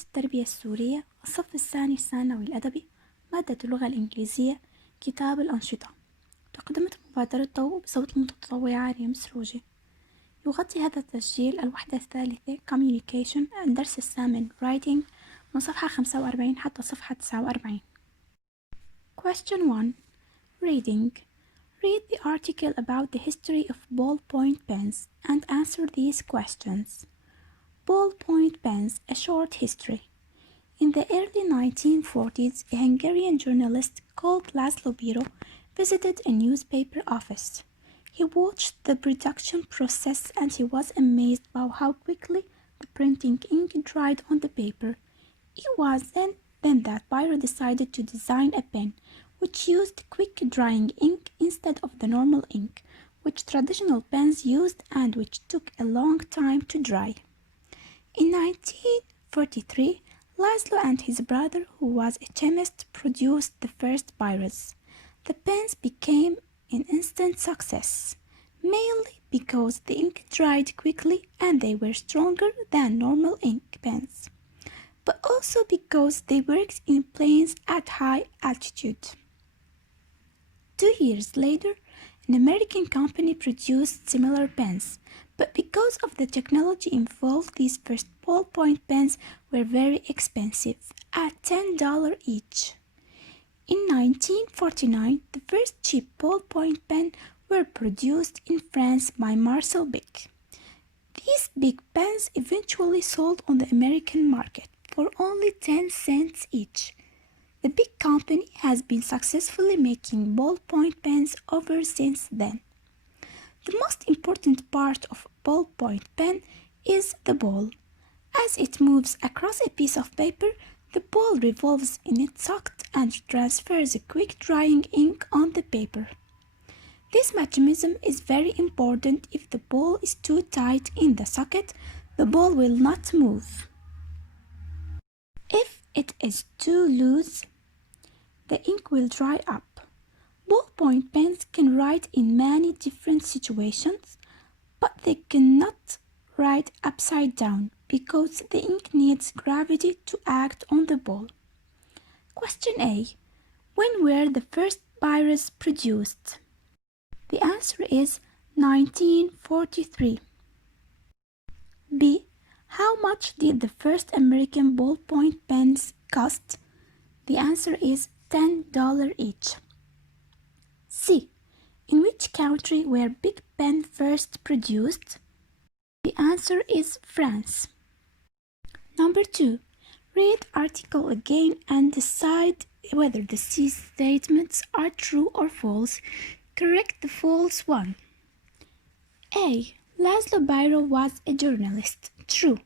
التربية السورية، الصف الثاني الثانوي الأدبي، مادة اللغة الإنكليزية، كتاب الأنشطة. تقدمت مبادرة ضوء بصوت المتطوعة سروجي. يغطي هذا التسجيل الوحدة الثالثة Communication الدرس الثامن Writing من صفحة 45 حتى صفحة 49. Question 1. Reading. Read the article about the history of ballpoint pens and answer these questions. Ballpoint pens, a short history. In the early 1940s, a Hungarian journalist called László Bíró visited a newspaper office. He watched the production process and he was amazed by how quickly the printing ink dried on the paper. It was then that Bíró decided to design a pen which used quick-drying ink instead of the normal ink, which traditional pens used and which took a long time to dry. In 1943, László and his brother, who was a chemist, produced the first Bíros. The pens became an instant success, mainly because the ink dried quickly and they were stronger than normal ink pens, but also because they worked in planes at high altitude. 2 years later, an American company produced similar pens, but because of the technology involved, these first ballpoint pens were very expensive, at $10 each. In 1949, the first cheap ballpoint pens were produced in France by Marcel Bic. These big pens eventually sold on the American market for only 10 cents each. The big company has been successfully making ballpoint pens ever since then. The most important part of a ballpoint pen is the ball. As it moves across a piece of paper, the ball revolves in its socket and transfers a quick-drying ink on the paper. This mechanism is very important. If the ball is too tight in the socket, the ball will not move. If it is too loose, the ink will dry up. Ballpoint pens can write in many different situations, but they cannot write upside down because the ink needs gravity to act on the ball. Question A. When were the first Bíros produced? The answer is 1943. B. How much did the first American ballpoint pens cost? The answer is $10 each. C. In which country were big pens first produced? The answer is France. Number 2. Read article again and decide whether the C statements are true or false. Correct the false one. A. László Bíró was a journalist. True.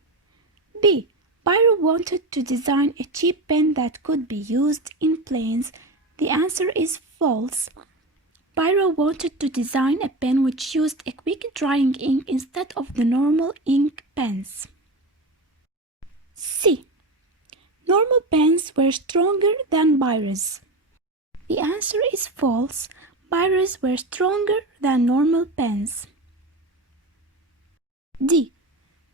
B. Bíró wanted to design a cheap pen that could be used in planes. The answer is false. Bíró wanted to design a pen which used a quick-drying ink instead of the normal ink pens. C. Normal pens were stronger than Bíros. The answer is false. Bíros were stronger than normal pens. D.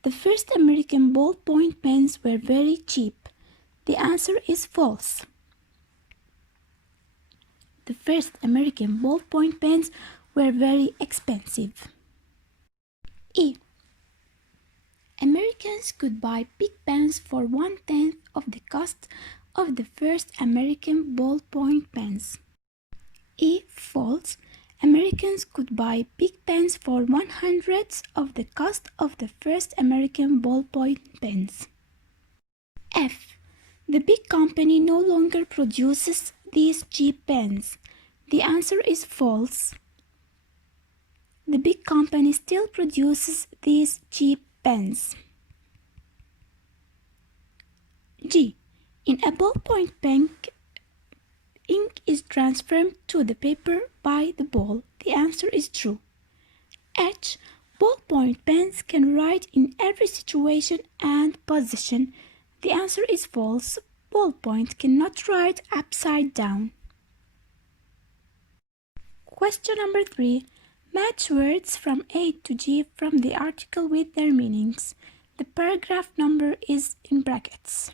The first American ballpoint pens were very cheap. The answer is false. The first American ballpoint pens were very expensive. E. Americans could buy big pens for 1/10 of the cost of the first American ballpoint pens. E. False. Americans could buy big pens for 1/100 of the cost of the first American ballpoint pens. F. The big company no longer produces these cheap pens. The answer is false. The big company still produces these cheap pens. G. In a ballpoint pen, ink is transferred to the paper by the ball. The answer is true. H. Ballpoint pens can write in every situation and position. The answer is false. Ballpoint cannot write upside down. Question number 3. Match words from A to G from the article with their meanings. The paragraph number is in brackets.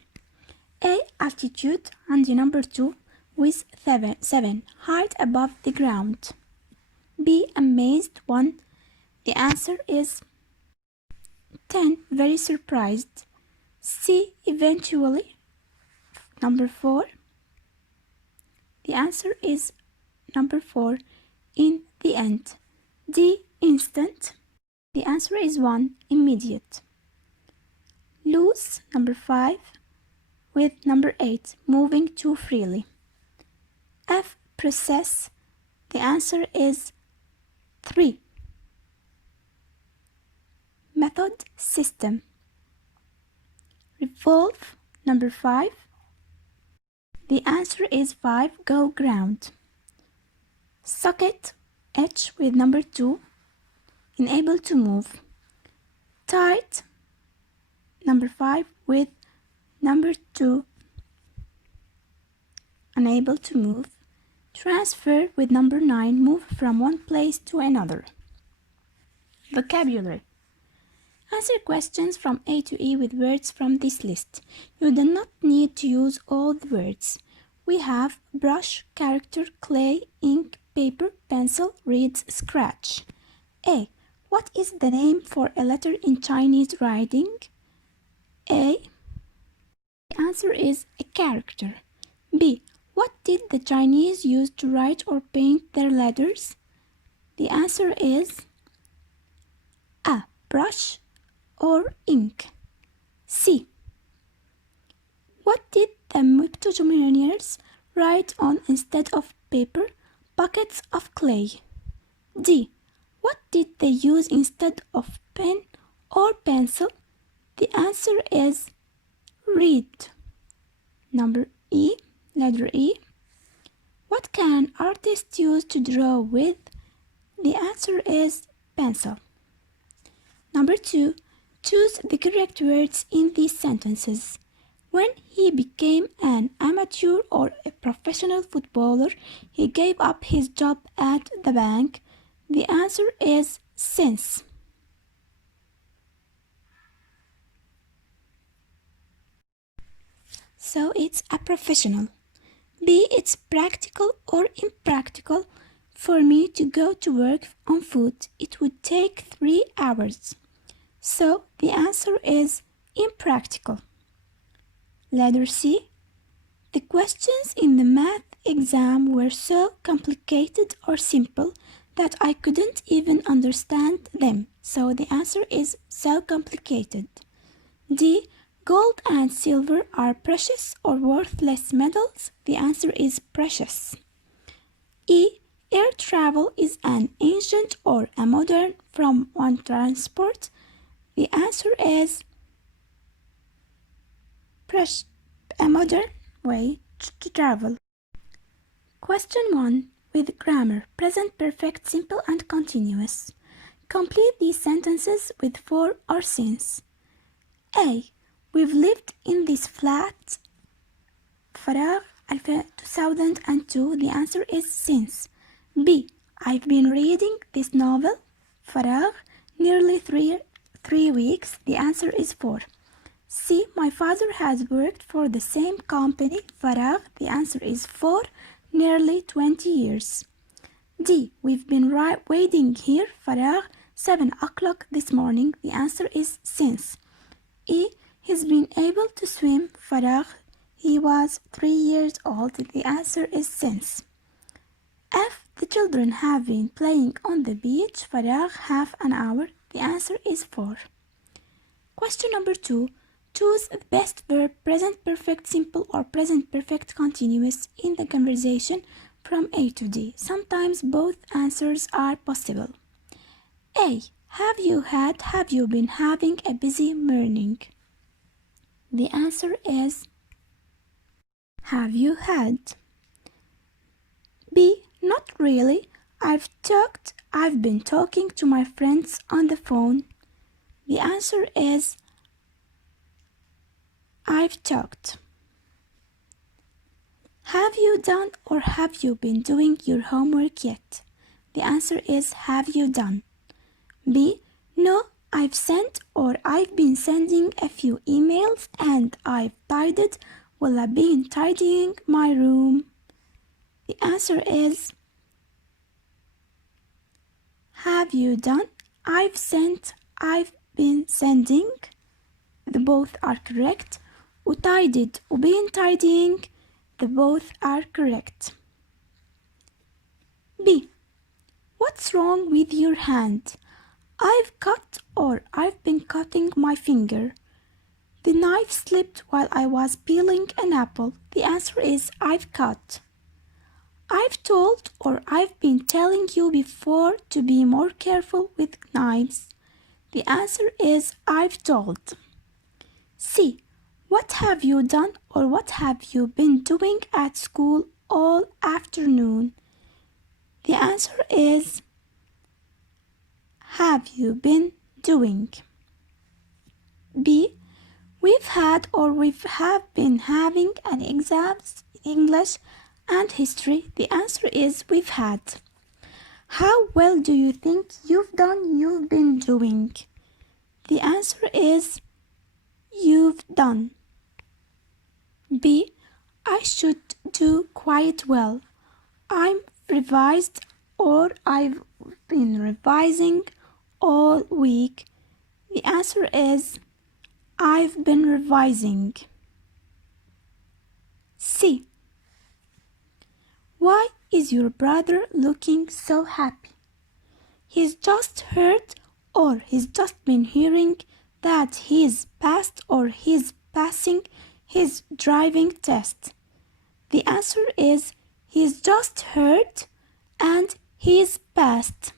A. Altitude. عندي number 2 with 7 height above the ground. B. Amazed 1. The answer is 10. Very surprised. C. Eventually. Number 4. The answer is number 4. In the end. D. Instant. The answer is 1. Immediate. Loose. Number 5. With number 8. Moving too freely. F. Process. The answer is 3. Method. System. Revolve. Number 5. The answer is 5. Go ground. Socket. H with number 2. Unable to move. Tight. Number 5 with number 2. Unable to move. Transfer with number 9. Move from one place to another. Vocabulary. Answer questions from A to E with words from this list. You do not need to use all the words. We have brush, character, clay, ink, paper, pencil, reeds, scratch. A. What is the name for a letter in Chinese writing? A. The answer is a character. B. What did the Chinese use to write or paint their letters? The answer is A. Brush or ink. C. What did the Meptogonians write on instead of paper? Buckets of clay. D. What did they use instead of pen or pencil? The answer is reed. Number E. Letter E. What can an artist use to draw with? The answer is pencil. Number 2. Choose the correct words in these sentences. When he became an amateur or a professional footballer, he gave up his job at the bank. The answer is since. So it's a professional. B. It's practical or impractical for me to go to work on foot. It would take 3 hours. So the answer is impractical. Letter C. The questions in the math exam were so complicated or simple that I couldn't even understand them. So the answer is so complicated. D. Gold and silver are precious or worthless metals. The answer is precious. E. Air travel is an ancient or a modern form of transport. The answer is a modern way to travel. Question 1. With grammar, present perfect, simple and continuous. Complete these sentences with for or since. A. We've lived in this flat فراغ 2002. The answer is since. B. I've been reading this novel فراغ nearly 3 weeks. The answer is 4. C. My father has worked for the same company فراغ. The answer is 4. Nearly 20 years. D. We've been waiting here فراغ 7 o'clock this morning. The answer is since. E. He's been able to swim فراغ. He was 3 years old. The answer is since. F. The children have been playing on the beach فراغ half an hour. The answer is 4. Question number 2. Choose the best verb, present perfect simple or present perfect continuous in the conversation from A to D. Sometimes both answers are possible. A. Have you been having a busy morning? The answer is have you had? B. Not really. I've been talking to my friends on the phone. The answer is I've talked. Have you done or have you been doing your homework yet? The answer is have you done. B. No, I've sent or I've been sending a few emails and I've tidied will I be tidying my room? The answer is have you done, I've sent, I've been sending. The both are correct. وtidied وbeen tidying. The both are correct. B. What's wrong with your hand? I've cut or I've been cutting my finger. The knife slipped while I was peeling an apple. The answer is I've cut. I've told or I've been telling you before to be more careful with knives. The answer is I've told. C. What have you done or what have you been doing at school all afternoon? The answer is have you been doing. B. We've had or we have been having an exams in English and history. The answer is we've had. How well do you think you've been doing? The answer is you've done. B. I should do quite well. I'm revised or I've been revising all week. The answer is I've been revising. C. Why is your brother looking so happy? He's just heard or he's just been hearing that he's passed or he's passing his driving test. The answer is he's just heard and he's passed.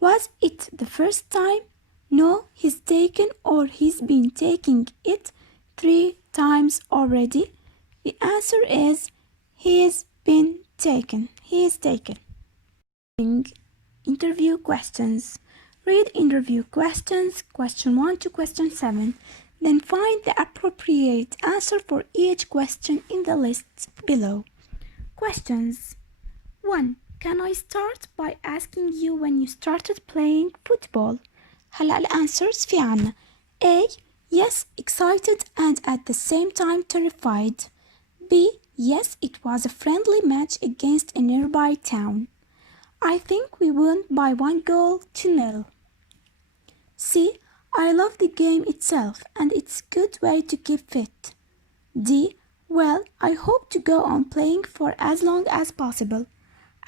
Was it the first time? No, he's taken or he's been taking it 3 times already. The answer is he's been taken. He is taken. Interview questions. Read interview questions, question 1 to question 7. Then find the appropriate answer for each question in the list below. Questions. 1. Can I start by asking you when you started playing football? هلا الأنسرز في عنا A. Yes, excited and at the same time terrified. B. Yes, it was a friendly match against a nearby town. I think we won by 1-0. C. I love the game itself and it's a good way to keep fit. D. Well, I hope to go on playing for as long as possible.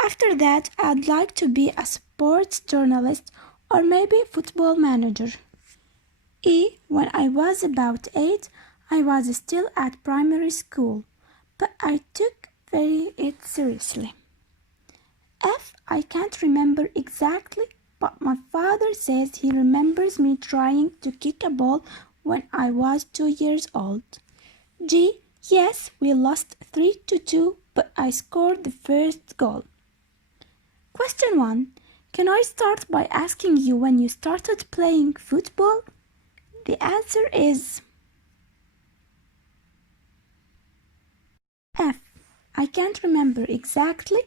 After that, I'd like to be a sports journalist or maybe a football manager. E. When I was about 8, I was still at primary school, but I took it seriously. F. I can't remember exactly, but my father says he remembers me trying to kick a ball when I was 2 years old. G. Yes, we lost 3-2, but I scored the first goal. Question 1. Can I start by asking you when you started playing football? The answer is F. I can't remember exactly,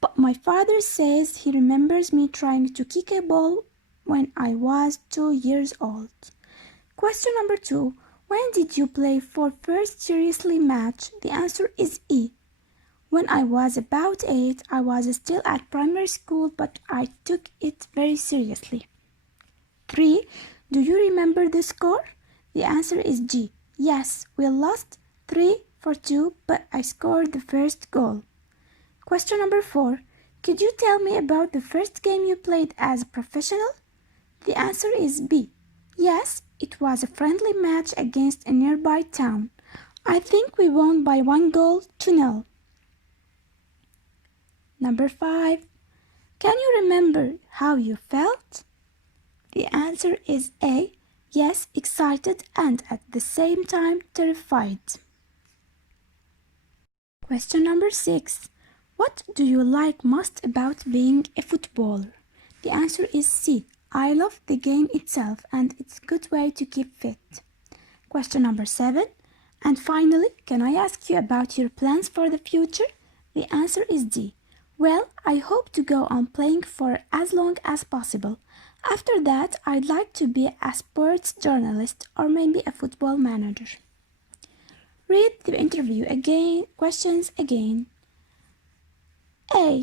but my father says he remembers me trying to kick a ball when I was 2 years old. Question number 2. When did you play for first seriously match? The answer is E. When I was about 8, I was still at primary school, but I took it very seriously. 3. Do you remember the score? The answer is G. Yes, we lost 3-2, but I scored the first goal. Question number 4. Could you tell me about the first game you played as a professional? The answer is B. Yes, it was a friendly match against a nearby town. I think we won by 1-0. Number 5. Can you remember how you felt? The answer is A. Yes, excited and at the same time terrified. Question number 6. What do you like most about being a footballer? The answer is C. I love the game itself and it's a good way to keep fit. Question number 7. And finally, can I ask you about your plans for the future? The answer is D. Well, I hope to go on playing for as long as possible. After that, I'd like to be a sports journalist or maybe a football manager. Read the interview again. Questions again. A.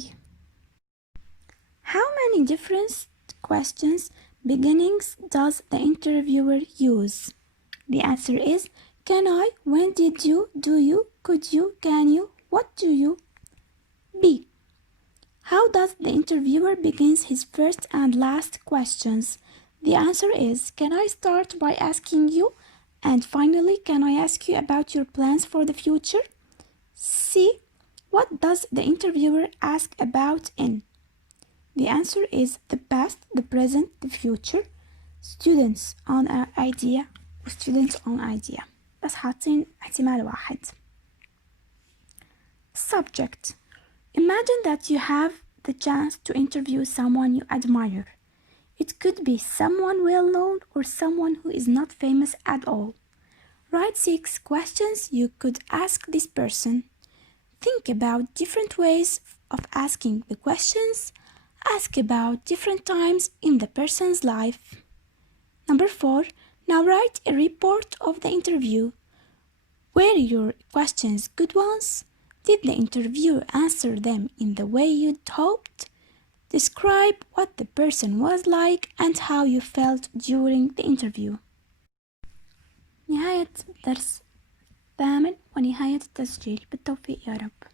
How many different questions beginnings does the interviewer use? The answer is can I, when did you, do you, could you, can you, what do you? B. How does the interviewer begins his first and last questions? The answer is can I start by asking you, and finally can I ask you about your plans for the future? C. What does the interviewer ask about in? The answer is the past, the present, the future. Students on an idea و students on idea. بس حاطين احتمال واحد. Subject. Imagine that you have the chance to interview someone you admire. It could be someone well known or someone who is not famous at all. Write 6 questions you could ask this person. Think about different ways of asking the questions. Ask about different times in the person's life. Number 4. Now write a report of the interview. Were your questions good ones? Did the interviewer answer them in the way you'd hoped? Describe what the person was like and how you felt during the interview. نهاية الدرس الثامن ونهاية التسجيل. بالتوفيق يا رب.